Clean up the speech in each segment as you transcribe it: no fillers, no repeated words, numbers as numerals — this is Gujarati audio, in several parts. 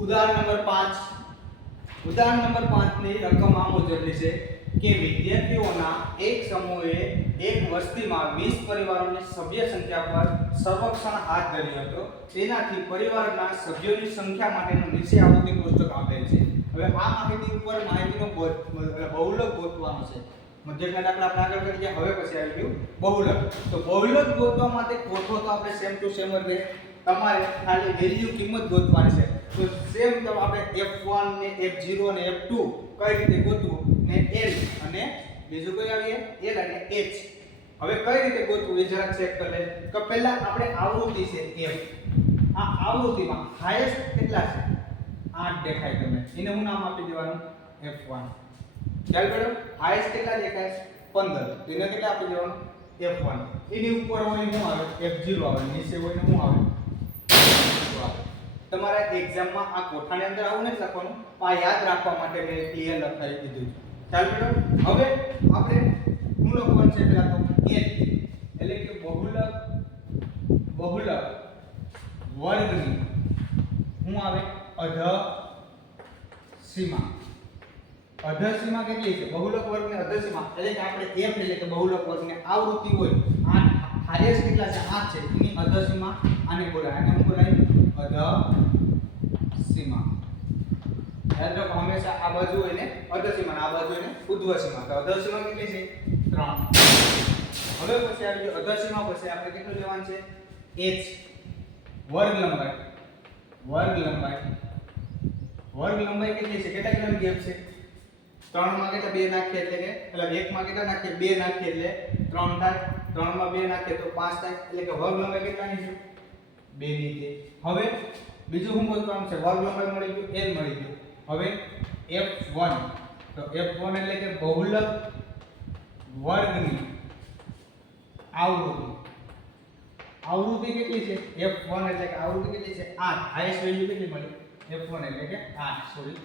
ઉદાહરણ નંબર 5 ઉદાહરણ નંબર 5 ની રકમ આ મુજબની છે કે વિદ્યાર્થીઓના એક સમૂહે એક વસ્તીમાં 20 પરિવારોની સભ્ય સંખ્યા પર સર્વેક્ષણ હાથ ધર્યું હતું. તેનાથી પરિવારના સભ્યોની સંખ્યા માટેનું નીચે આવતી કોષ્ટક આપેલ છે. હવે આ માહિતી ઉપર માહિતીનો બહુલક ગોતવાનો છે. મધ્યકના દાખલા આપણે આગળ કરી ગયા. હવે પછી આવી ગયું બહુલક. તો બહુલક ગોતવા માટે કોઠો તો આપણે સેમ ટુ સેમ જ રહે. તમારે ખાલી વેલ્યુ કિંમત ગોતવાની છે. તો સેમ તો આપણે f1 ને f0 ને f2 કઈ રીતે ગોતવું ને l અને બીજું કઈ આવીએ l અને h. હવે કઈ રીતે ગોતવું એ જરા ચેક કરી લે. તો પહેલા આપણે આવૃત્તિ છે f. આ આવૃત્તિમાં હાઈએસ્ટ કેટલા છે? 8 દેખાય તમને. એને હું નામ આપી દેવાનું f1. ખ્યાલ પડ્યો? હાઈએસ્ટ કેટલા દેખાય? 15. તો એને કેટલા આપી દેવાનું f1. એની ઉપર હોય શું આવે? f0 આવે. નીચે હોય શું આવે? તમારા એક્ઝામમાં આ કોઠાની અંદર આવું નથી લખવાનું. આ યાદ રાખવા માટે મેં ક્લિયર લખાવી દીધું છે. ચાલ બેટા હવે આપણે શું લખવાનું છે? પેલા તો l એટલે કે બહુલક વર્ગની શું આવે? અધસીમા. અધસીમા કેટલી છે? બહુલક વર્ગની અધસીમા એટલે કે આપણે f એટલે કે બહુલક વર્ગની આવૃત્તિ હોય 8. હાઈએસ્ટ કેટલા છે? 8 છે. એની અધસીમા આને બોલાય. આને શું બોલાય? અધસીમા. યાદ રાખો હંમેશા આ બાજુ હોય ને અધસીમા, આ બાજુ હોય ને ઉર્ધ્વસીમા. તો અધસીમા કેટલી છે? 3. હવે પછી આવી ગયો અધસીમા. પછી આપણે કેટલું લેવાનું છે? h. વર્ગ લંબાઈ કેટલી છે? કેટલા કિલોમીટર ગેપ છે? 3 માં કેટલા 2 નાખીએ એટલે કે પેલા 1 માં કેટલા નાખીએ? 2 નાખીએ એટલે 3 થાય. 3 માં 2 નાખીએ તો 5 થાય. એટલે કે વર્ગ લંબાઈ કેટલાની છે? 2 ની છે. હવે બીજું શું બોલવાનું છે? વર્ગ લંબાઈ મળી ગયું, l મળી ગયું. હવે f1. તો f1 એટલે કે બહુલક વર્ગની આવૃત્તિ. આવૃત્તિ કેટલી છે? f1 એટલે કે આવૃત્તિ કેટલી છે? 8. હાઈએસ્ટ વેલ્યુ કેટલી મળી? f1 એટલે કે 8. સોરી.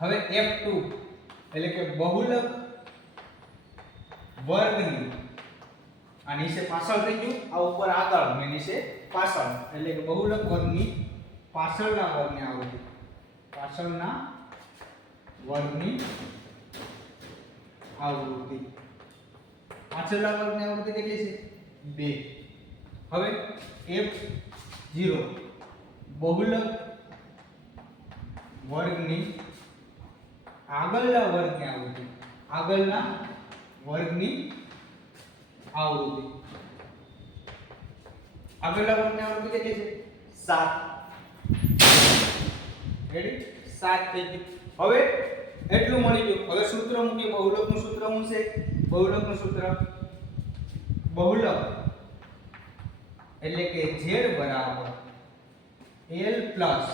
હવે f2 એટલે કે બહુલક વર્ગની આ નીચે પાછળ થઈ ગયું, આ ઉપર આગળ ને નીચે પાછળ એટલે કે બહુલક વર્ગની પાછળના વર્ગની આવૃત્તિ. પાછળના વર્ગની આવૃત્તિ. પાછળના વર્ગની આવૃત્તિ કેટલી છે? 2. હવે f0 બહુલક વર્ગની આગળના વર્ગની આવૃત્તિ. આગળના વર્ગની આવૃત્તિ. આગળના વર્ગની આવૃત્તિ કેટલી છે? 7. રેડી? 7 થઈ ગયું. હવે એટલું મળી ગયું. હવે સૂત્ર મૂકીએ. બહુલકનું સૂત્ર શું છે? બહુલકનું સૂત્ર બહુલક એટલે કે z બરાબર l plus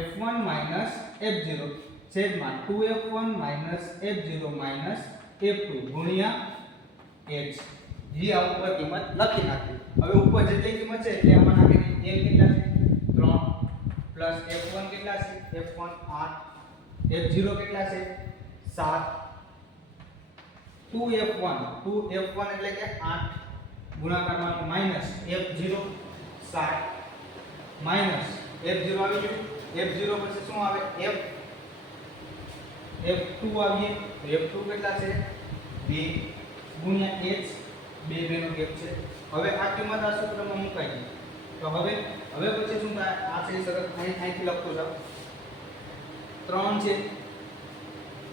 f1 minus f0 છેદમાં 2f1 minus f0 minus f2 ગુણ્યા h. જે આ ઉપર કિંમત લખી નાખી. હવે ઉપર જેટલી કિંમત છે એટલે આમાં નાખી દઈએ. l કેટલા છે? 3 પ્લસ f1 કેટલા છે? f1 8. f0 કેટલા છે? 7. 2f1 એટલે કે 8 ગુણાકારમાં માઈનસ f0 7 માઈનસ f0 આવી ગયું. f0 પછી શું આવે? f2 આવીએ તો f2 કેટલા છે? 2 ગુણ્યા h. 2 નો ગેપ છે. હવે આ કિંમત આ સૂત્રમાં મુકાઈ ગઈ. તો હવે પછી શું થાય? આ છે સરળ અહીંથી લખતો જાવ. 3 છે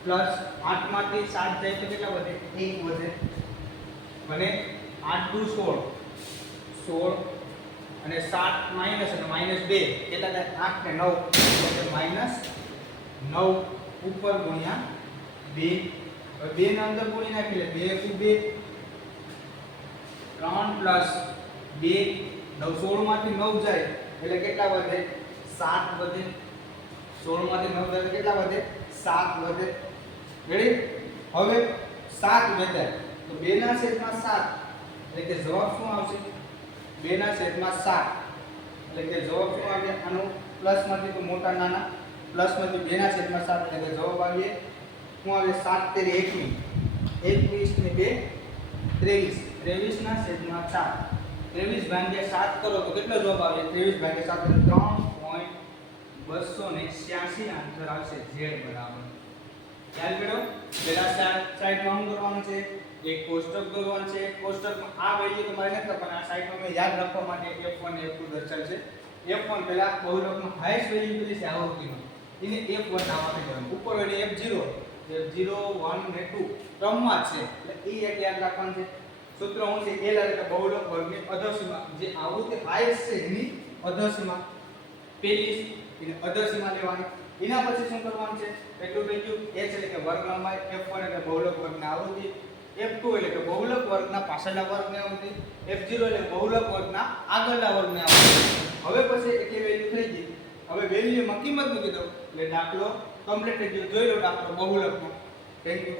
પ્લસ 8 માંથી 7 જાય તો કેટલા વધે? 1 વધે. અને 8 2 16 અને 7 માઈનસ અને માઈનસ 2 કેટલા થાય? 8 ને 9 એટલે માઈનસ 9 ઉપર ગુણ્યા 2. હવે 2 ના અંદર ગુણી નાખી લે. 2 2 3 પ્લસ 2 9 16 માંથી 9 જાય એટલે કેટલા વધે? 7 વધે. 16 માંથી 9 જાય કેટલા વધે? 7 વધે. રેડી? હવે 7 વધ્યા તો 2 ના છેદમાં 7 એટલે કે જવાબ શું આવશે? 2 ના છેદમાં 7 એટલે કે જવાબ શું આવે? આનો પ્લસ માંથી તો મોટા નાના પ્લસ માંથી 2 ના છેદમાં 7 એટલે કે જવાબ આવે શું આવે? 7 તેરી 21 ને 2 23. 23 ના છેદમાં 4. 23 ભાગ્યા 7 કરો તો કેટલો જવાબ આવે? 23 ભાગ્યા 7 એટલે 3.2 286 આન્સર આવશે z બરાબર. ખ્યાલ પડ્યો? પેલા સાઈડમાં શું કરવાનું છે? એક કોષ્ટક દોરવાનું છે. કોષ્ટકમાં આ વેલ્યુ તમારે નથી લખવાની, આ સાઈડમાં મેં યાદ રાખવા માટે f1 ને f2 દર્શાવેલ છે. f1 પેલા બહુલકમાં હાઈએસ્ટ વેલ્યુ કીધી છે આવૃત્તિમાં, એને f1 નામ આપી દેવાનું. ઉપર વેલ્યુ f0 1 ને 2 ક્રમમાં છે એટલે એ એક યાદ રાખવાનું છે. સૂત્ર શું છે? L એટલે બહુલક વર્ગની અધોસીમા, જે આવૃત્તિ હાઈએસ્ટ છે એની અધોસીમા પેલી એને અધોસીમા લેવાની. એના પછી શું કરવાનું છે? એટલું થઈ ગયું. h એટલે કે વર્ગ લંબાઈ, f1 એટલે બહુલક વર્ગની આવૃત્તિ, f2 એટલે કે બહુલક વર્ગના પાછળના વર્ગની આવૃત્તિ, f0 એટલે બહુલક વર્ગના આગળના વર્ગની આવૃત્તિ. હવે પછી એટલી વેલ્યુ થઈ ગઈ. હવે વેલ્યુમાં કિંમત મૂકી દો એટલે દાખલો કમ્પ્લીટ થઈ ગયો. જોઈ લો દાખલો બહુલકનો. Thank you.